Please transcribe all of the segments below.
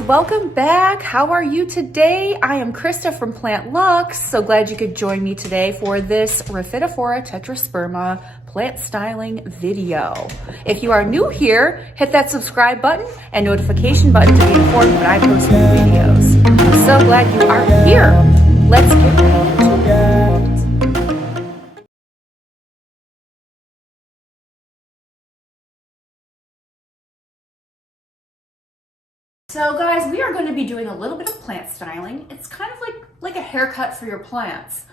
guys, welcome back. How are you today? I am Krista from Plant Lux. So glad you could join me today for this Rhaphidophora tetrasperma plant styling video. If you are new here, hit that subscribe button and notification button to be informed when I post new videos. I'm so glad you are here. Let's get right into it. So guys, we are going to be doing a little bit of plant styling. It's kind of like a haircut for your plants.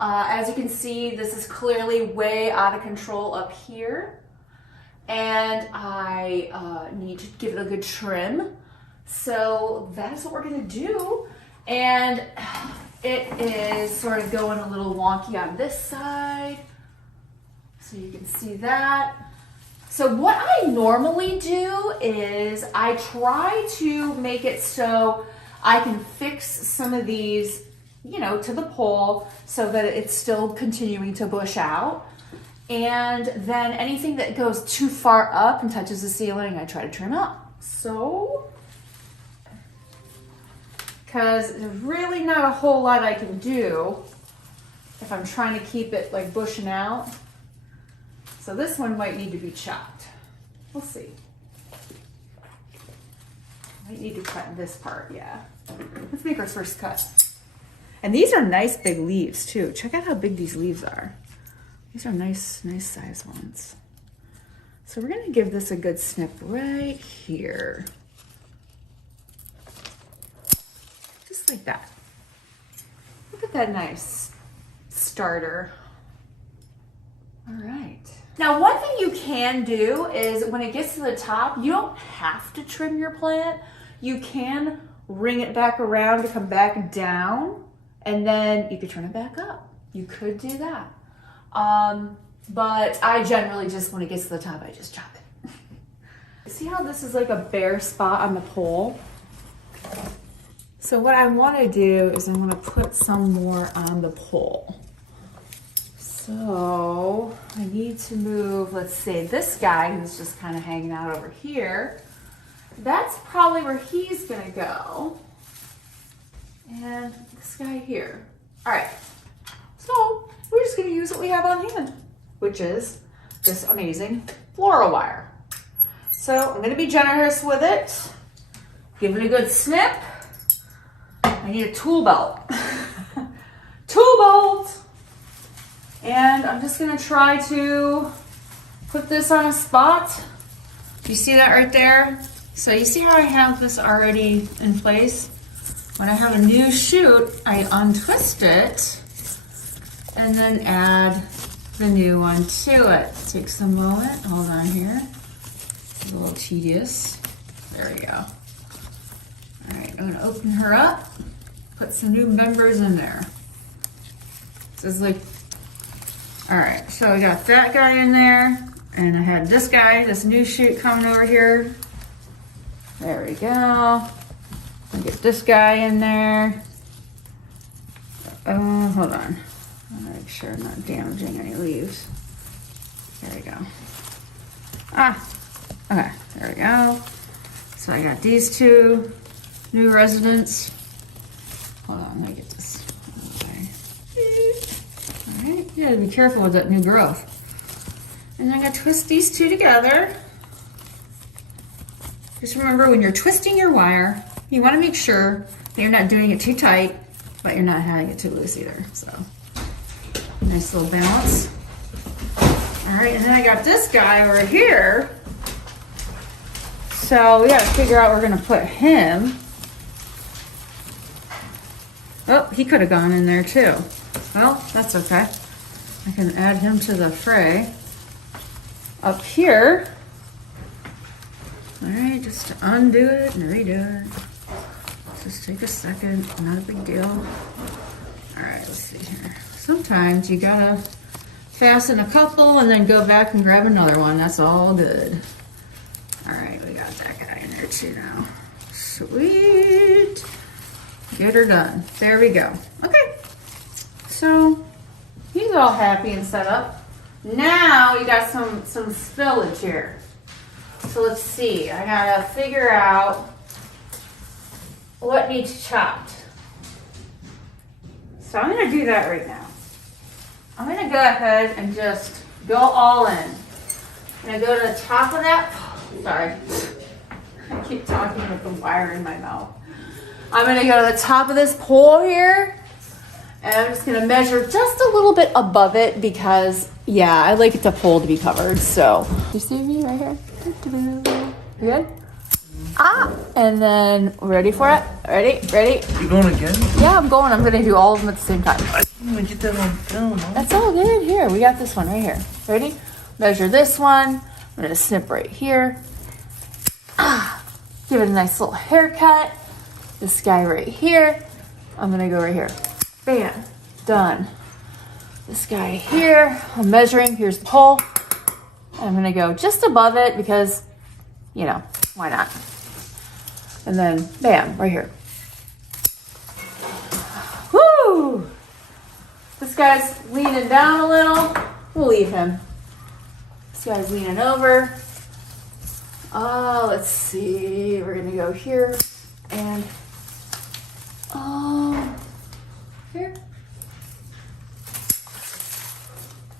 As you can see, this is clearly way out of control up here. And I need to give it a good trim. So that's what we're going to do. And it is sort of going a little wonky on this side. So you can see that. So what I normally do is I try to make it so I can fix some of these, you know, to the pole so that it's still continuing to bush out. And then anything that goes too far up and touches the ceiling, I try to trim up. So, because there's really not a whole lot I can do if I'm trying to keep it like bushing out. So this one might need to be chopped. We'll see. Might need to cut this part, yeah. Let's make our first cut. And these are nice big leaves too. Check out how big these leaves are. These are nice size ones. So we're gonna give this a good snip right here. Just like that. Look at that nice starter. All right. Now, one thing you can do is when it gets to the top, you don't have to trim your plant. You can ring it back around to come back down, and then you could turn it back up. You could do that. But I generally just, when it gets to the top, I just chop it. See how this is like a bare spot on the pole? So what I want to do is I want to put some more on the pole. So I need to move, let's say this guy who's just kind of hanging out over here. That's probably where he's gonna go. And this guy here. All right, so we're just gonna use what we have on hand, which is this amazing floral wire. So I'm gonna be generous with it. Give it a good snip. I need a tool belt. Tool belt. And I'm just gonna try to put this on a spot. You see that right there? So you see how I have this already in place? When I have a new shoot, I untwist it and then add the new one to it. Takes a moment, hold on here. It's a little tedious. There we go. All right, I'm gonna open her up, put some new members in there. This is like, all right, so I got that guy in there, and I had this guy, this new shoot coming over here. There we go. I get this guy in there. Hold on. I'll make sure I'm not damaging any leaves. There we go. Okay, there we go. So I got these two new residents. Hold on, let me get this. All right, you gotta be careful with that new growth. And I'm gonna twist these two together. Just remember, when you're twisting your wire, you wanna make sure that you're not doing it too tight, but you're not having it too loose either, so. Nice little balance. All right, and then I got this guy over here. So we gotta figure out where we're gonna put him. Oh, he could have gone in there too. Well, that's okay. I can add him to the fray. Up here, all right, just to undo it and redo it. Just take a second, not a big deal. All right, let's see here. Sometimes you gotta fasten a couple and then go back and grab another one. That's all good. All right, we got that guy in there too now. Sweet. Get her done. There we go. Okay. So he's all happy and set up. Now you got some spillage here. So let's see. I gotta figure out what needs chopped. So I'm gonna do that right now. I'm gonna go ahead and just go all in. I'm gonna go to the top of that, sorry. I keep talking with the wire in my mouth. I'm gonna go to the top of this pole here, and I'm just gonna measure just a little bit above it because, yeah, I like the pole to be covered, so. You see me right here? You good? Ah, and then, ready for it? Ready? You going again? Yeah, I'm going. I'm gonna do all of them at the same time. I didn't even get that on film. Huh? That's all good. Here, we got this one right here. Ready? Measure this one. I'm gonna snip right here. Ah, give it a nice little haircut. This guy right here. I'm gonna go right here. Bam, done. This guy here, I'm measuring. Here's the pole. I'm gonna go just above it because, you know, why not? And then, bam, right here. Woo! This guy's leaning down a little. We'll leave him. This guy's leaning over. Oh, let's see. We're gonna go here and here.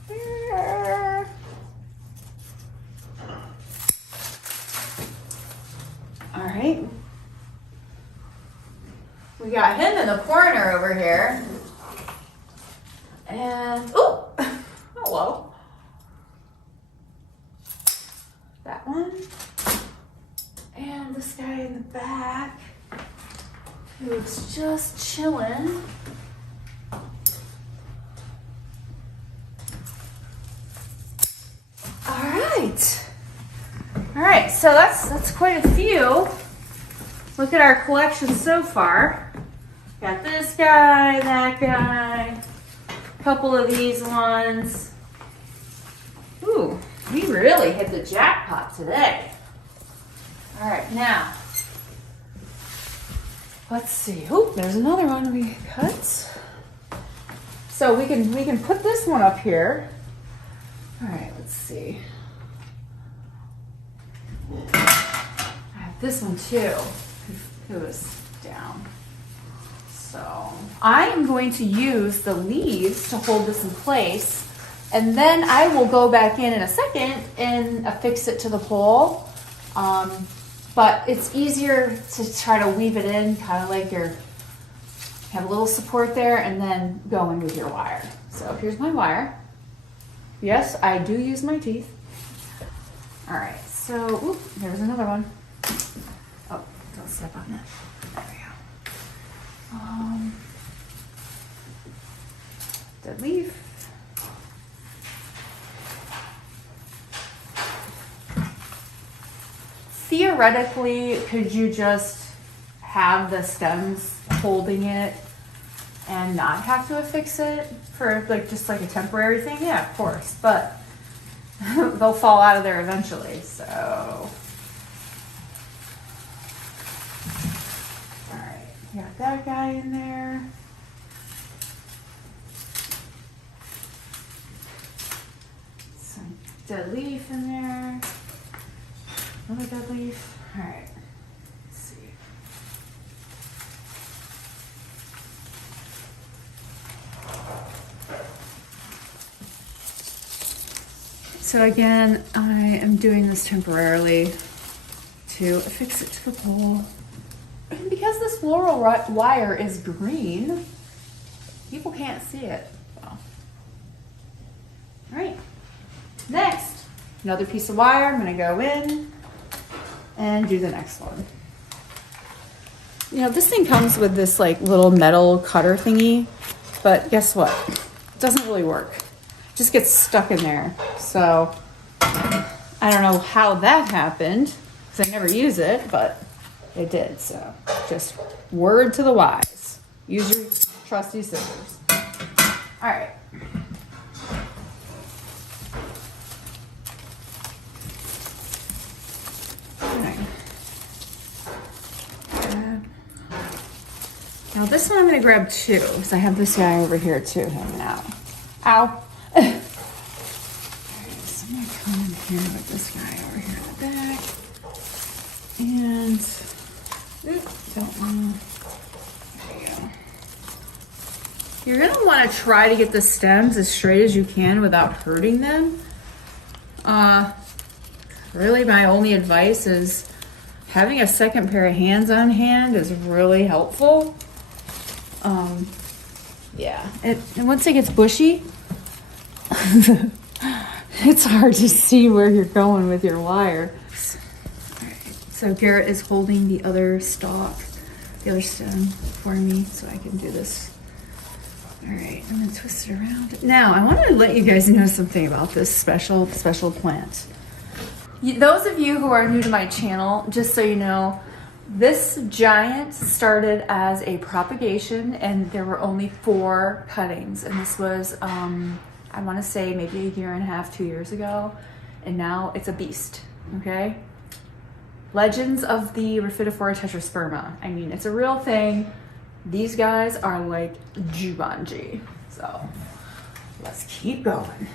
Here. All right. We got him in the corner over here. And, oh, hello. That one. And this guy in the back who's just chilling. All right, so that's quite a few. Look at our collection so far. Got this guy, that guy, a couple of these ones. Ooh, we really hit the jackpot today. All right, now, let's see. Oh, there's another one we cut. So we can put this one up here. All right, let's see. I have this one too. It was down. So I am going to use the leaves to hold this in place, and then I will go back in a second and affix it to the pole. But it's easier to try to weave it in, kind of like have a little support there, and then go in with your wire. So here's my wire. Yes, I do use my teeth. All right, so oop, there's another one. Oh, don't step on that. There we go. Dead leaf. Theoretically, could you just have the stems holding it and not have to affix it for just like a temporary thing? Yeah, of course, but they'll fall out of there eventually, so. All right, got that guy in there. Some dead leaf in there. Another dead leaf. All right, let's see. So again, I am doing this temporarily to affix it to the pole. And because this floral wire is green, people can't see it. Well. All right, next, another piece of wire. I'm gonna go in and do the next one. You know, this thing comes with this like little metal cutter thingy, but guess what? It doesn't really work. It just gets stuck in there. So I don't know how that happened because I never use it, but it did. So just word to the wise. Use your trusty scissors. All right. Now this one I'm gonna grab two because I have this guy over here too hanging out. Ow. Alright, so I'm gonna come in here with this guy over here in the back. And, don't wanna You're gonna want to try to get the stems as straight as you can without hurting them. Really my only advice is having a second pair of hands on hand is really helpful. Yeah, and once it gets bushy, it's hard to see where you're going with your wire. All right, so Garrett is holding the other stalk, the other stem for me so I can do this. All right, I'm gonna twist it around. Now, I wanna let you guys know something about this special plant. Those of you who are new to my channel, just so you know, this giant started as a propagation and there were only 4 cuttings. And this was, I wanna say maybe a year and a half, 2 years ago. And now it's a beast, okay? Legends of the Rhapidophora tetrasperma. I mean, it's a real thing. These guys are like Jumanji. So let's keep going.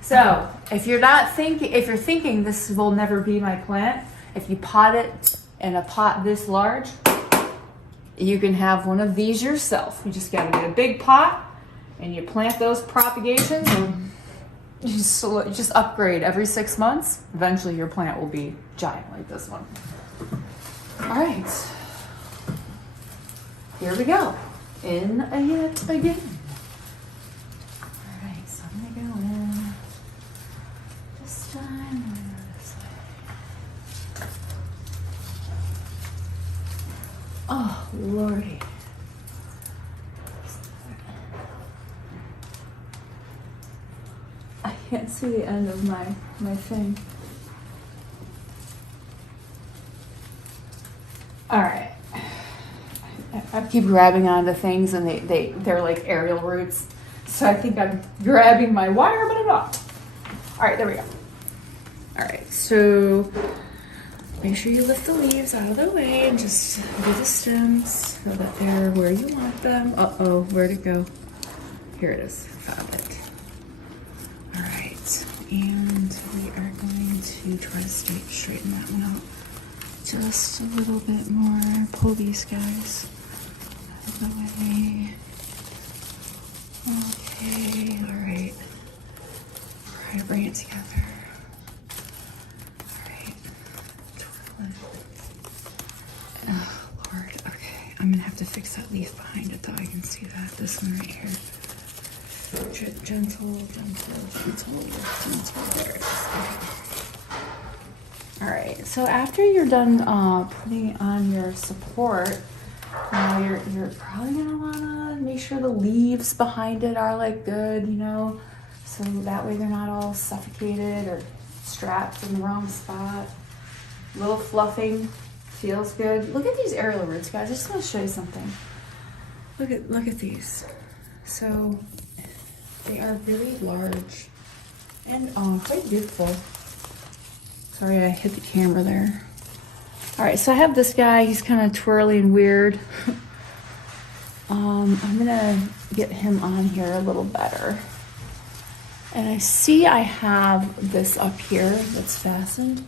So if you're thinking this will never be my plant, if you pot it in a pot this large, you can have one of these yourself. You just gotta get a big pot and you plant those propagations and you just upgrade every 6 months. Eventually your plant will be giant like this one. All right, here we go. In yet again. All right, so I'm gonna go in. This time, I'm gonna go this way. Oh, Lordy. I can't see the end of my thing. All right. I keep grabbing onto things and they're like aerial roots. So I think I'm grabbing my wire, but I'm not. All right, there we go. All right, so make sure you lift the leaves out of the way and just do the stems so that they're where you want them. Uh-oh, where'd it go? Here it is, found it. All right, and we are going to try to straighten that one out just a little bit more. Pull these guys out of the way. Okay, all right. Try to bring it together. All right, twirl it. Oh, Lord, okay. I'm gonna have to fix that leaf behind it though. I can see that, this one right here. Gentle. There it is. Okay. All right, so after you're done putting on your support, you're probably gonna wanna make sure the leaves behind it are like good, you know, so that way they're not all suffocated or strapped in the wrong spot. A little fluffing feels good. Look at these aerial roots, guys. I just want to show you something. Look at these. So they are really large and quite beautiful. Sorry, I hit the camera there. All right, so I have this guy. He's kind of twirly and weird. I'm gonna get him on here a little better. And I see I have this up here that's fastened.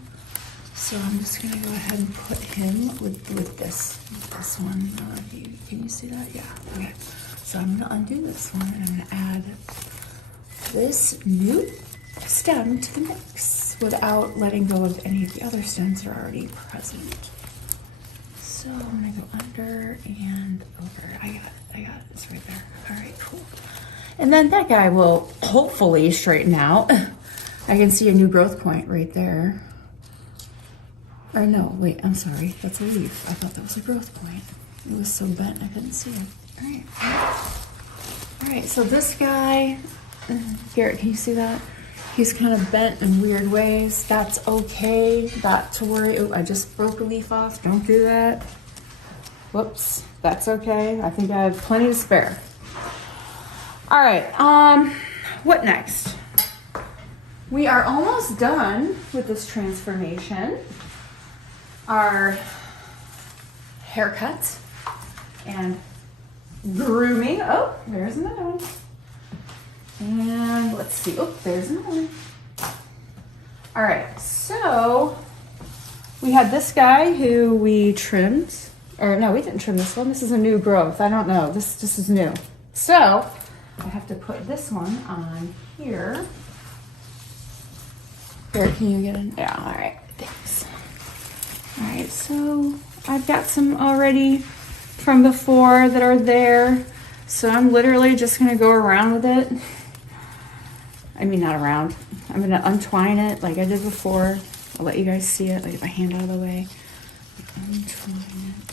So I'm just gonna go ahead and put him with this one. Can you see that? Yeah, okay. So I'm gonna undo this one and I'm gonna add this new stem to the mix without letting go of any of the other stems that are already present. So I'm gonna go under and over. I got it, it's right there. All right, cool. And then that guy will hopefully straighten out. I can see a new growth point right there. Or no, wait, I'm sorry, that's a leaf. I thought that was a growth point. It was so bent I couldn't see it. All right, so this guy, Garrett, can you see that? He's kind of bent in weird ways. That's okay, not to worry. Oh, I just broke a leaf off, don't do that. Whoops, that's okay. I think I have plenty to spare. All right, what next? We are almost done with this transformation. Our haircut and grooming. Oh, there's another one. And let's see. Oh, there's another one. All right, so we had this guy who we trimmed Or no, we didn't trim this one. This is a new growth. I don't know. This is new. So I have to put this one on here. Here, can you get in? Yeah, all right, thanks. All right, so I've got some already from before that are there. So I'm literally just gonna go around with it. I mean, not around. I'm gonna untwine it like I did before. I'll let you guys see it, like if I hand out of the way. Untwine it.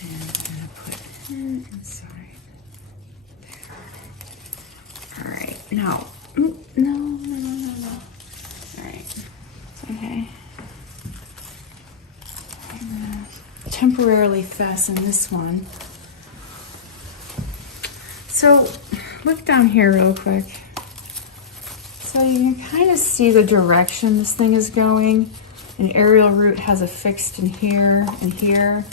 And I'm gonna put it inside. All right, now, no. All right, okay. I'm gonna temporarily fasten this one. So look down here real quick. So you can kind of see the direction this thing is going. An aerial root has affixed in here and here,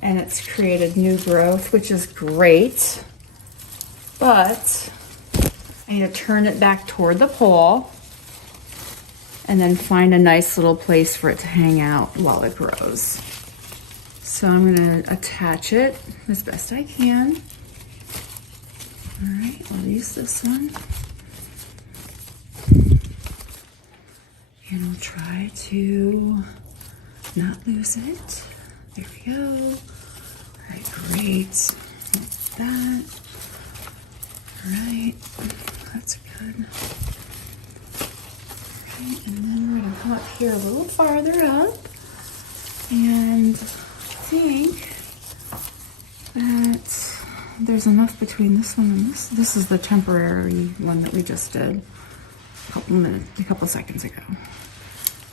and it's created new growth, which is great. But I need to turn it back toward the pole and then find a nice little place for it to hang out while it grows. So I'm gonna attach it as best I can. All right, I'll use this one. And I'll try to not lose it. There we go. All right, great. Like that. All right, that's good. Okay, and then we're gonna come up here a little farther up, and I think that there's enough between this one and this. This is the temporary one that we just did a couple seconds ago.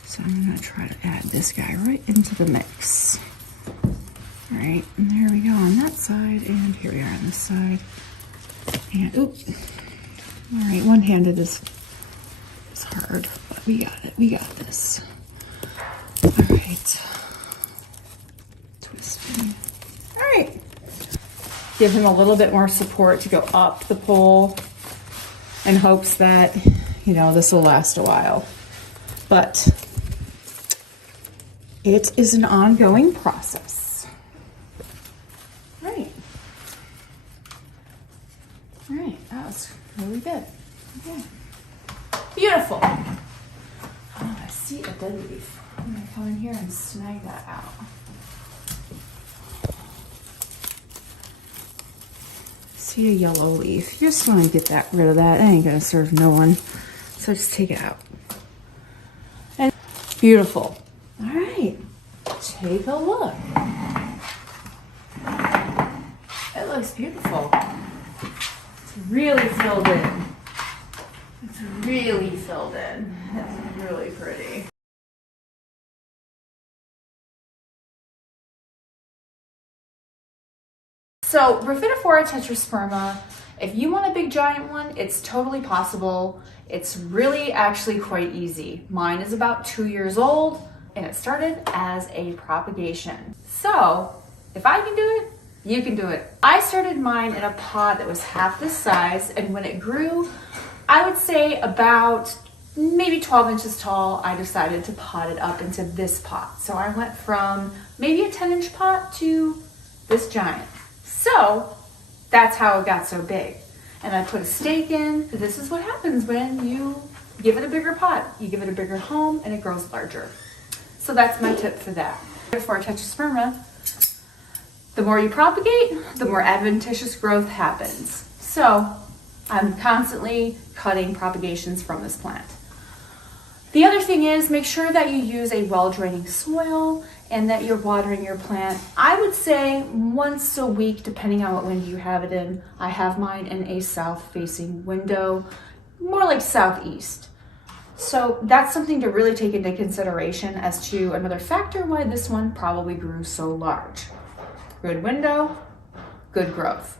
So I'm gonna try to add this guy right into the mix. All right, and there we go on that side, and here we are on this side. And oops. All right, one-handed is hard, but we got it. We got this. All right. Twisting. All right. Give him a little bit more support to go up the pole in hopes that, you know, this will last a while. But it is an ongoing process. Right. All right, that was really good. Okay. Beautiful. Oh, I see a dead leaf. I'm gonna come in here and snag that out. See a yellow leaf. You just want to get rid of that. It ain't gonna serve no one. So just take it out. And beautiful. All right, take a look. It looks beautiful. It's really filled in. It's really filled in. It's really pretty. So Rhapidophora tetrasperma, if you want a big giant one, it's totally possible. It's really actually quite easy. Mine is about 2 years old and it started as a propagation. So if I can do it, you can do it. I started mine in a pot that was half this size, and when it grew, I would say about maybe 12 inches tall, I decided to pot it up into this pot. So I went from maybe a 10-inch pot to this giant. So that's how it got so big. And I put a stake in. This is what happens when you give it a bigger pot. You give it a bigger home and it grows larger. So that's my tip for that. For tetrasperma, the more you propagate, the more adventitious growth happens. So I'm constantly cutting propagations from this plant. The other thing is, make sure that you use a well-draining soil and that you're watering your plant. I would say once a week, depending on what window you have it in. I have mine in a south-facing window, more like southeast. So that's something to really take into consideration as to another factor why this one probably grew so large. Good window, good growth.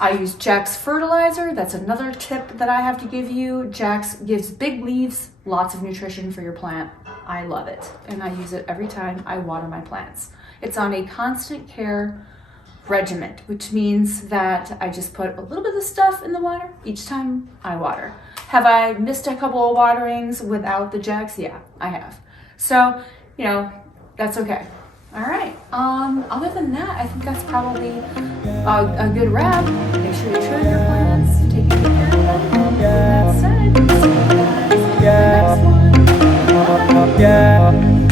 I use Jack's fertilizer. That's another tip that I have to give you. Jack's gives big leaves, lots of nutrition for your plant. I love it, and I use it every time I water my plants. It's on a constant care regiment, which means that I just put a little bit of stuff in the water each time I water. Have I missed a couple of waterings without the Jack's? Yeah, I have. So you know, that's okay. All right. Other than that, I think that's probably a good wrap. Make sure you trim your plants, take good care of them. That said, see you guys in the next one. Bye.